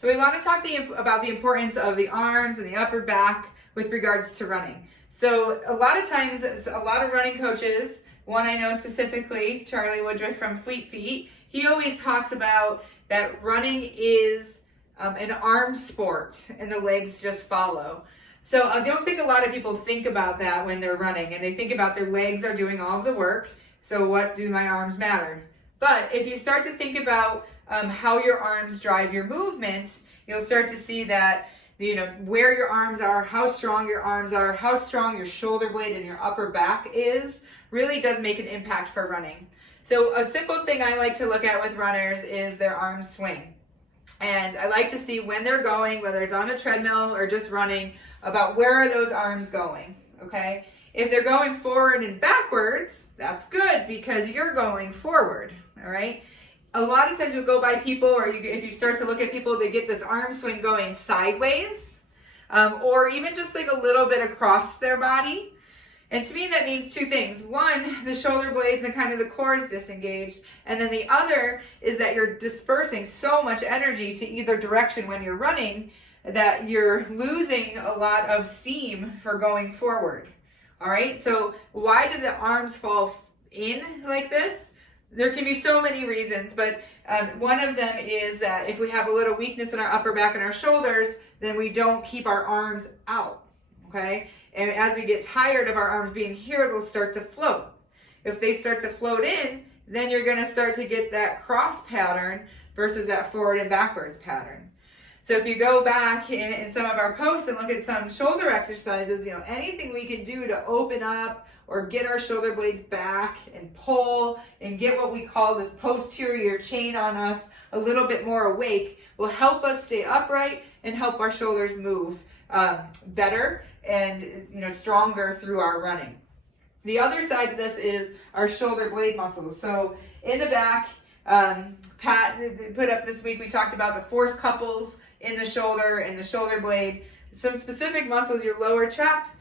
So we want to talk about the importance of the arms and the upper back with regards to running. So a lot of times, a lot of running coaches, one I know specifically, Charlie Woodruff from Fleet Feet, he always talks about that running is an arm sport and the legs just follow. So I don't think a lot of people think about that when they're running, and they think about their legs are doing all of the work. So what do my arms matter? But if you start to think about how your arms drive your movement, you'll start to see that, you know, where your arms are, how strong your arms are, how strong your shoulder blade and your upper back is, really does make an impact for running. So a simple thing I like to look at with runners is their arm swing. And I like to see when they're going, whether it's on a treadmill or just running, about where are those arms going, okay? If they're going forward and backwards, that's good because you're going forward, all right? A lot of times you'll go by people, or if you start to look at people, they get this arm swing going sideways, or even just like a little bit across their body. And to me, that means two things. One, the shoulder blades and kind of the core is disengaged. And then the other is that you're dispersing so much energy to either direction when you're running that you're losing a lot of steam for going forward. All right, so why do the arms fall in like this? There can be so many reasons, but one of them is that if we have a little weakness in our upper back and our shoulders, then we don't keep our arms out, okay? And as we get tired of our arms being here, they'll start to float. If they start to float in, then you're gonna start to get that cross pattern versus that forward and backwards pattern. So if you go back in some of our posts and look at some shoulder exercises, you know, anything we can do to open up or get our shoulder blades back and pull and get what we call this posterior chain on us a little bit more awake will help us stay upright and help our shoulders move better and, you know, stronger through our running. The other side of this is our shoulder blade muscles. So in the back, Pat put up this week, we talked about the force couples in the shoulder and the shoulder blade. Some specific muscles, your lower trap,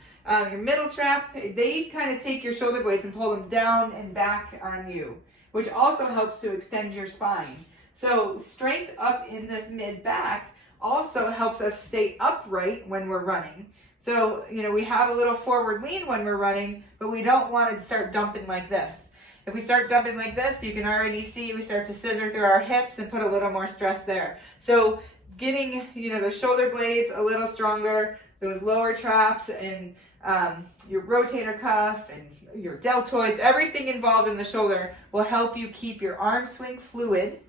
your middle trap, they kind of take your shoulder blades and pull them down and back on you, which also helps to extend your spine. So strength up in this mid back also helps us stay upright when we're running. So, you know, we have a little forward lean when we're running, but we don't want to start dumping like this. If we start dumping like this, you can already see we start to scissor through our hips and put a little more stress there. So getting, you know, the shoulder blades a little stronger, those lower traps and your rotator cuff and your deltoids, everything involved in the shoulder will help you keep your arm swing fluid.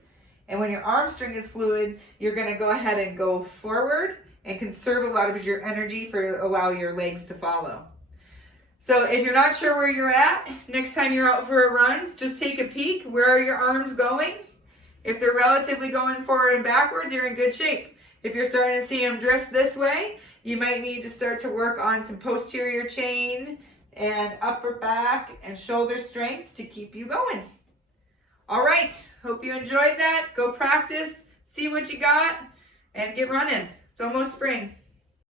And when your arm swing is fluid, you're going to go ahead and go forward and conserve a lot of your energy for allow your legs to follow. So if you're not sure where you're at, next time you're out for a run, just take a peek. Where are your arms going? If they're relatively going forward and backwards, you're in good shape. If you're starting to see them drift this way, you might need to start to work on some posterior chain and upper back and shoulder strength to keep you going. All right, hope you enjoyed that. Go practice, see what you got, and get running. It's almost spring.